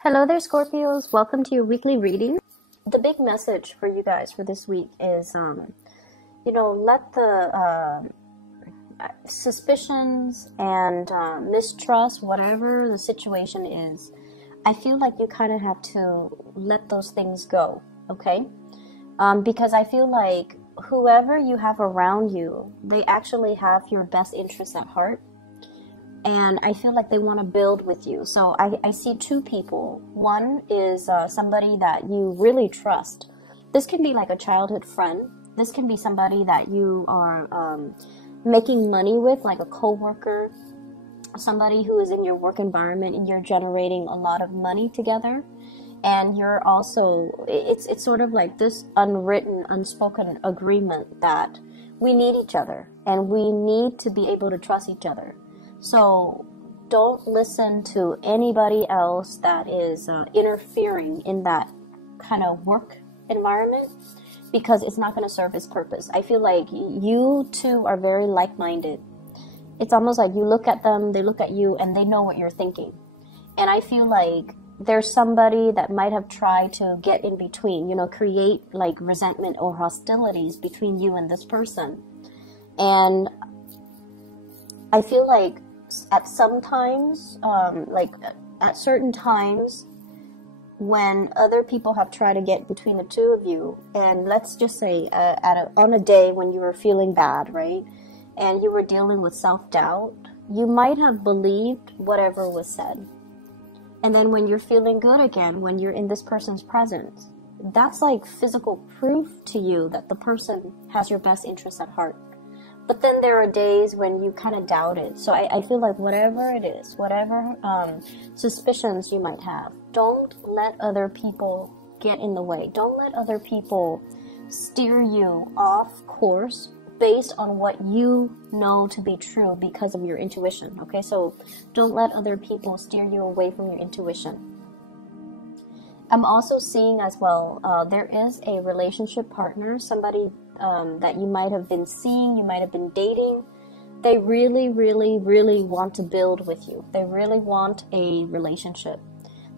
Hello there, Scorpios. Welcome to your weekly reading. The big message for you guys for this week is, let the suspicions and mistrust, whatever the situation is, I feel like you kind of have to let those things go, okay? Because I feel like whoever you have around you, they actually have your best interests at heart. And I feel like they want to build with you. So I see two people. One is somebody that you really trust. This can be like a childhood friend. This can be somebody that you are making money with, like a coworker, somebody who is in your work environment and you're generating a lot of money together. And you're also, it's sort of like this unwritten, unspoken agreement that we need each other and we need to be able to trust each other. So don't listen to anybody else that is interfering in that kind of work environment, because it's not going to serve its purpose. I feel like you two are very like-minded. It's almost like you look at them, they look at you, and they know what you're thinking. And I feel like there's somebody that might have tried to get in between, create like resentment or hostilities between you and this person. And I feel like at some times, at certain times, when other people have tried to get between the two of you, and let's just say on a day when you were feeling bad, right, and you were dealing with self-doubt, you might have believed whatever was said. And then when you're feeling good again, when you're in this person's presence, that's like physical proof to you that the person has your best interests at heart. But then there are days when you kind of doubt it. So I feel like whatever it is, whatever suspicions you might have, don't let other people get in the way. Don't let other people steer you off course based on what you know to be true because of your intuition, okay? So don't let other people steer you away from your intuition. I'm also seeing as well, there is a relationship partner, somebody that you might have been seeing, you might have been dating. They really, really, really want to build with you. They really want a relationship.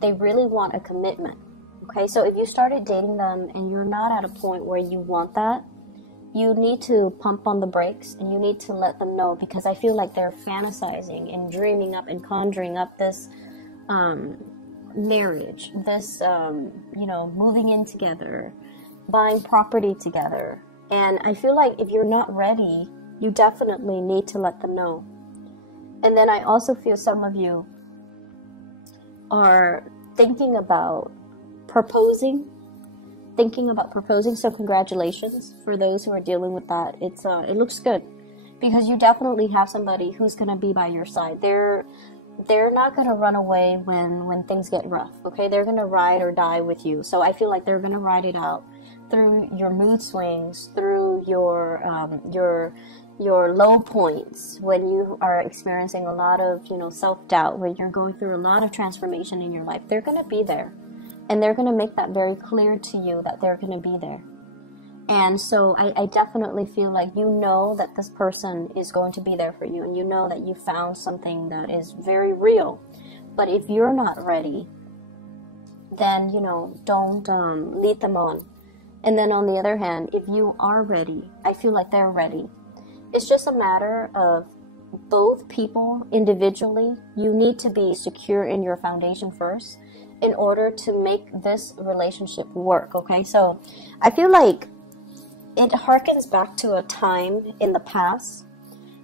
They really want a commitment. Okay, so if you started dating them and you're not at a point where you want that, you need to pump on the brakes and you need to let them know, because I feel like they're fantasizing and dreaming up and conjuring up this marriage, this, moving in together, buying property together. And I feel like if you're not ready, you definitely need to let them know. And then I also feel some of you are thinking about proposing. So congratulations for those who are dealing with that. It looks good, because you definitely have somebody who's going to be by your side. They're not going to run away when things get rough, okay? They're going to ride or die with you. So I feel like they're going to ride it out through your mood swings, through your low points, when you are experiencing a lot of, self-doubt, when you're going through a lot of transformation in your life. They're going to be there, and they're going to make that very clear to you that they're going to be there. And so I definitely feel like you know that this person is going to be there for you, and you know that you found something that is very real. But if you're not ready, then, don't lead them on. And then on the other hand, if you are ready, I feel like they're ready. It's just a matter of both people individually. You need to be secure in your foundation first in order to make this relationship work, okay? So I feel like it harkens back to a time in the past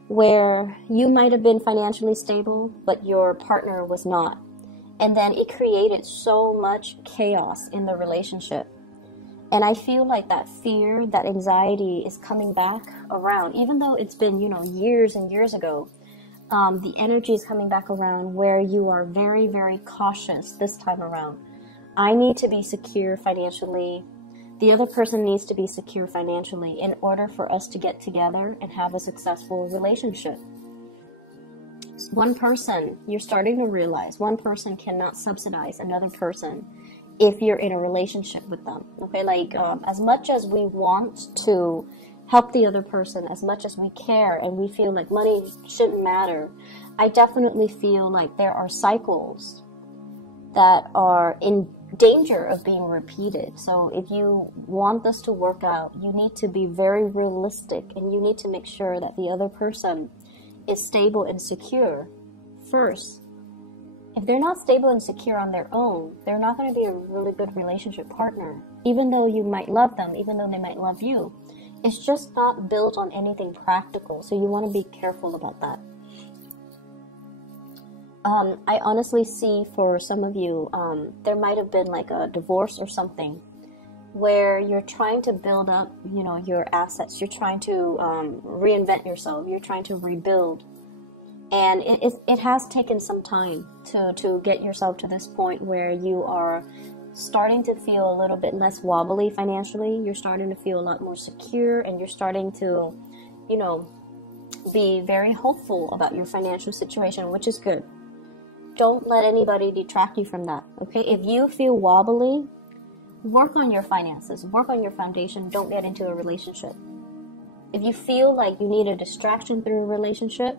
where you might have been financially stable, but your partner was not. And then it created so much chaos in the relationship. And I feel like that fear, that anxiety is coming back around. Even though it's been, years and years ago, the energy is coming back around where you are very, very cautious this time around. I need to be secure financially. The other person needs to be secure financially in order for us to get together and have a successful relationship. One person, you're starting to realize, one person cannot subsidize another person if you're in a relationship with them, okay? Like, as much as we want to help the other person, as much as we care and we feel like money shouldn't matter, I definitely feel like there are cycles that are in danger of being repeated. So if you want this to work out, you need to be very realistic, and you need to make sure that the other person is stable and secure first. If they're not stable and secure on their own, they're not going to be a really good relationship partner. Even though you might love them, even though they might love you, it's just not built on anything practical. So you want to be careful about that. I honestly see for some of you, there might have been like a divorce or something where you're trying to build up, you know, your assets. You're trying to reinvent yourself. You're trying to rebuild. And it has taken some time to get yourself to this point where you are starting to feel a little bit less wobbly financially. You're starting to feel a lot more secure, and you're starting to, you know, be very hopeful about your financial situation, which is good. Don't let anybody detract you from that, okay? If you feel wobbly, work on your finances, work on your foundation. Don't get into a relationship. If you feel like you need a distraction through a relationship,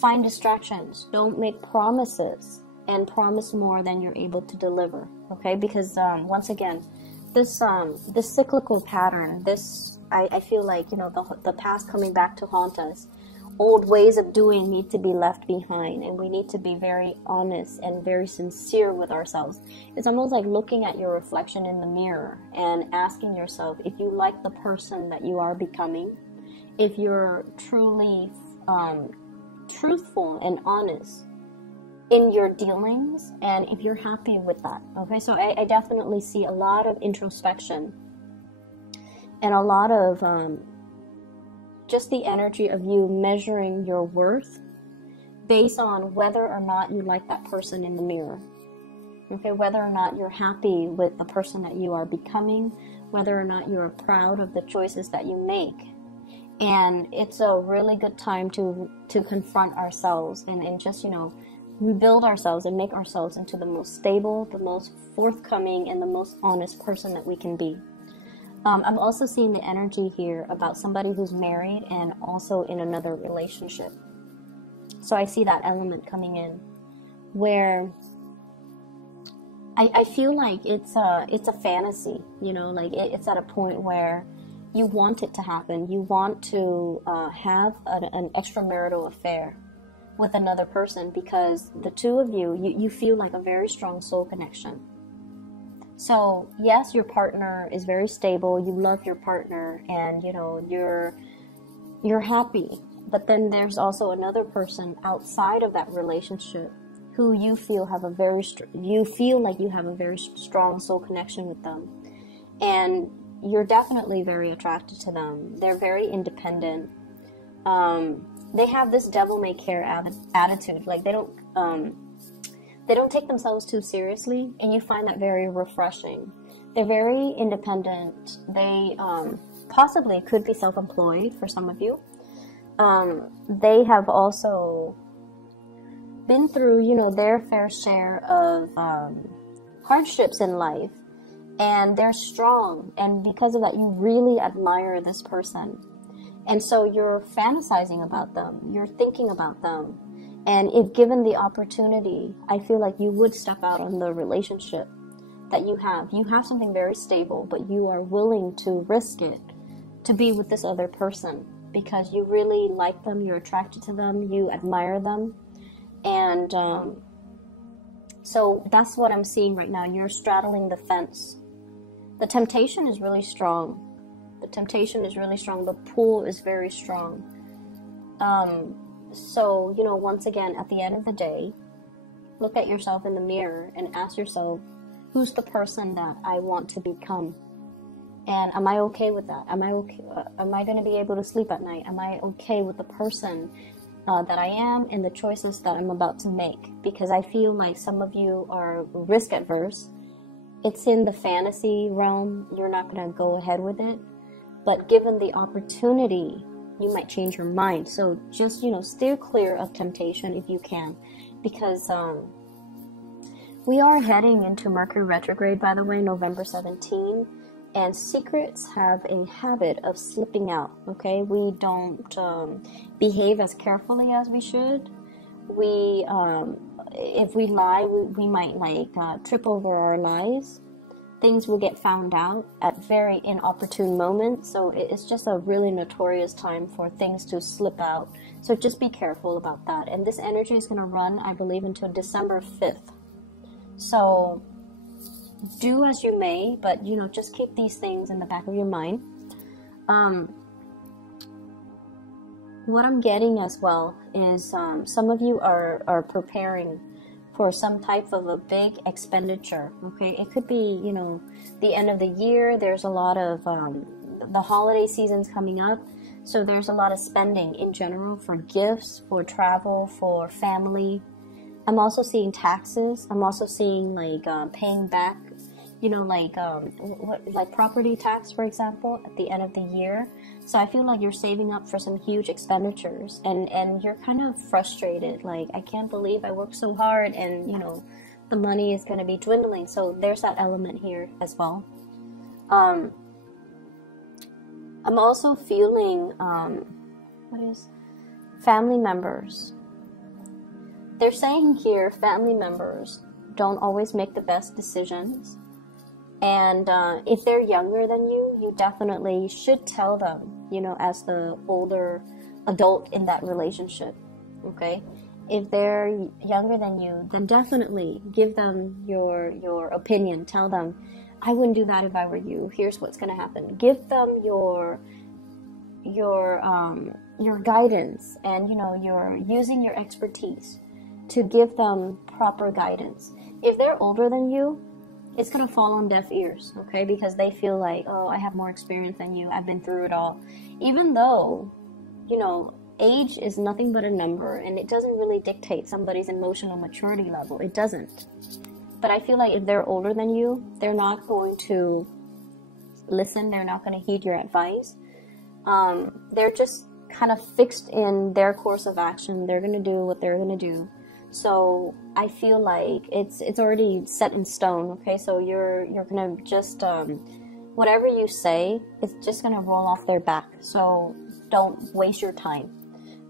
find distractions. Don't make promises and promise more than you're able to deliver, okay? Because once again, this cyclical pattern, I feel like, you know, the past coming back to haunt us. Old ways of doing need to be left behind, and we need to be very honest and very sincere with ourselves. It's almost like looking at your reflection in the mirror and asking yourself if you like the person that you are becoming, if you're truly truthful and honest in your dealings, and if you're happy with that. Okay, so I definitely see a lot of introspection and a lot of just the energy of you measuring your worth based on whether or not you like that person in the mirror. Okay, whether or not you're happy with the person that you are becoming, whether or not you're proud of the choices that you make. And it's a really good time to confront ourselves and just, you know, rebuild ourselves and make ourselves into the most stable, the most forthcoming, and the most honest person that we can be. I'm also seeing the energy here about somebody who's married and also in another relationship. So I see that element coming in where I feel like it's a fantasy, you know, like it's at a point where you want it to happen. You want to have an extramarital affair with another person because the two of you feel like a very strong soul connection. So yes, your partner is very stable. You love your partner, and you know you're happy. But then there's also another person outside of that relationship who you feel like you have a very strong soul connection with them, and you're definitely very attracted to them. They're very independent. They have this devil-may-care attitude. Like they don't take themselves too seriously, and you find that very refreshing. They're very independent. They possibly could be self-employed for some of you. They have also been through, you know, their fair share of hardships in life, and they're strong. And because of that, you really admire this person. And so you're fantasizing about them. You're thinking about them. And if given the opportunity, I feel like you would step out on the relationship that you have. You have something very stable, but you are willing to risk it to be with this other person because you really like them, you're attracted to them, you admire them. And so that's what I'm seeing right now. You're straddling the fence. The temptation is really strong. The temptation is really strong. The pull is very strong. So, you know, once again, at the end of the day, look at yourself in the mirror and ask yourself, who's the person that I want to become? And am I okay with that? Am I okay? Am I going to be able to sleep at night? Am I okay with the person that I am and the choices that I'm about to make? Because I feel like some of you are risk adverse. It's in the fantasy realm. You're not going to go ahead with it. But given the opportunity, you might change your mind. So just, you know, steer clear of temptation if you can, because we are heading into Mercury retrograde, by the way, November 17, and secrets have a habit of slipping out. Okay, we don't behave as carefully as we should. We if we lie, we might like trip over our lies. Things will get found out at very inopportune moments. So it's just a really notorious time for things to slip out. So just be careful about that. And this energy is going to run, I believe, until December 5th. So do as you may, but you know, just keep these things in the back of your mind. What I'm getting as well is some of you are preparing for some type of a big expenditure. Okay, it could be, you know, the end of the year. There's a lot of the holiday season's coming up, so there's a lot of spending in general for gifts, for travel, for family. I'm also seeing taxes. I'm also seeing like paying back, you know, like property tax, for example, at the end of the year. So I feel like you're saving up for some huge expenditures, and you're kind of frustrated. Like, I can't believe I worked so hard, and you know, the money is going to be dwindling. So there's that element here as well. I'm also feeling family members. They're saying here, family members don't always make the best decisions. And if they're younger than you, you definitely should tell them, you know, as the older adult in that relationship, okay? If they're younger than you, then definitely give them your opinion. Tell them, I wouldn't do that if I were you. Here's what's going to happen. Give them your guidance, and, you know, you're using your expertise to give them proper guidance. If they're older than you, it's going to fall on deaf ears, okay? Because they feel like, oh, I have more experience than you. I've been through it all. Even though, you know, age is nothing but a number, and it doesn't really dictate somebody's emotional maturity level. It doesn't. But I feel like if they're older than you, they're not going to listen. They're not going to heed your advice. They're just kind of fixed in their course of action. They're going to do what they're going to do. So I feel like it's already set in stone, okay? So you're gonna just whatever you say, it's just gonna roll off their back. So don't waste your time.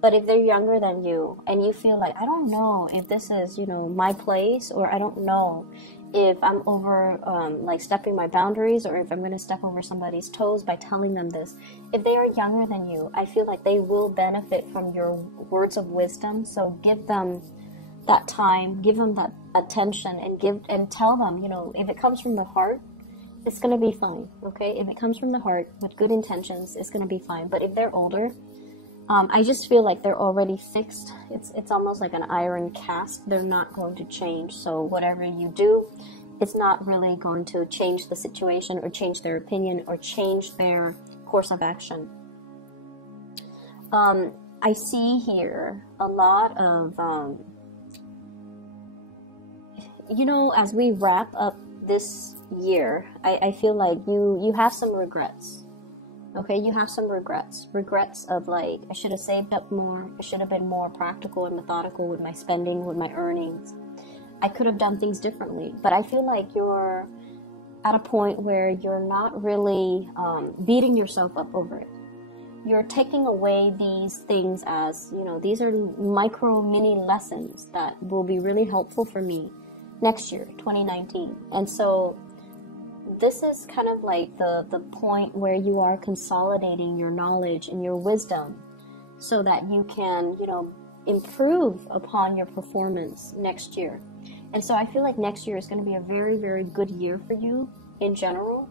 But if they're younger than you and you feel like, I don't know if this is, you know, my place, or I don't know if I'm over like stepping my boundaries, or if I'm gonna step over somebody's toes by telling them this. If they are younger than you, I feel like they will benefit from your words of wisdom. So give them that time, give them that attention, and tell them, you know, if it comes from the heart, it's going to be fine, okay? If it comes from the heart with good intentions, it's going to be fine. But if they're older, I just feel like they're already fixed. It's almost like an iron cast. They're not going to change. So whatever you do, it's not really going to change the situation, or change their opinion, or change their course of action. I see here a lot of you know, as we wrap up this year, I feel like you have some regrets. Okay, you have some regrets. Regrets of like, I should have saved up more. I should have been more practical and methodical with my spending, with my earnings. I could have done things differently. But I feel like you're at a point where you're not really beating yourself up over it. You're taking away these things as, you know, these are micro mini lessons that will be really helpful for me next year, 2019. And so this is kind of like the point where you are consolidating your knowledge and your wisdom so that you can, you know, improve upon your performance next year. And so I feel like next year is going to be a very, very good year for you in general.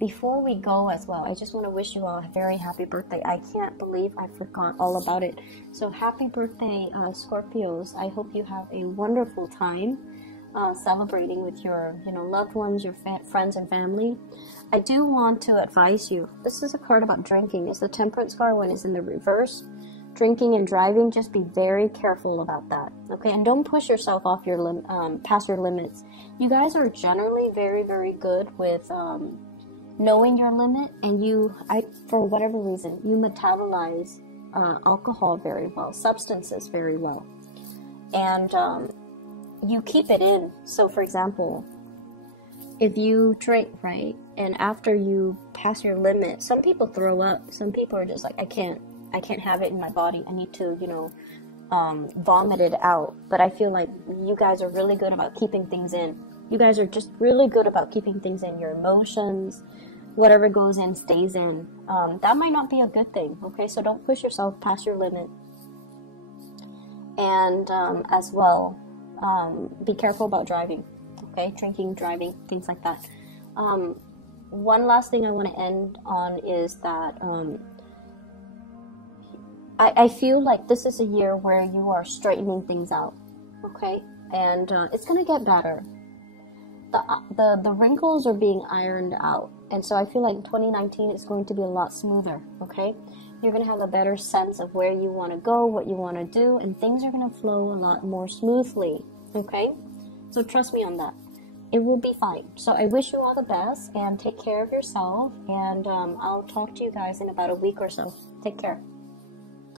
Before we go as well, I just want to wish you all a very happy birthday. I can't believe I forgot all about it. So happy birthday, Scorpios. I hope you have a wonderful time celebrating with your, you know, loved ones, your friends and family. I do want to advise you. This is a card about drinking. It's the Temperance card when it's in the reverse. Drinking and driving, just be very careful about that. Okay, and don't push yourself off your past your limits. You guys are generally very, very good with knowing your limit, and for whatever reason, you metabolize alcohol very well, substances very well, and you keep it in. So for example, if you drink, right, and after you pass your limit, some people throw up, some people are just like, I can't have it in my body, I need to, you know, vomit it out. But I feel like you guys are really good about keeping things in. You guys are just really good about keeping things in. Your emotions, whatever goes in stays in. That might not be a good thing, okay? So don't push yourself past your limit. And as well, be careful about driving, okay? Drinking, driving, things like that. One last thing I want to end on is that I feel like this is a year where you are straightening things out, okay? And it's going to get better. The wrinkles are being ironed out. And so I feel like 2019 is going to be a lot smoother, okay? You're going to have a better sense of where you want to go, what you want to do, and things are going to flow a lot more smoothly, okay? So trust me on that. It will be fine. So I wish you all the best, and take care of yourself, and I'll talk to you guys in about a week or so. Take care.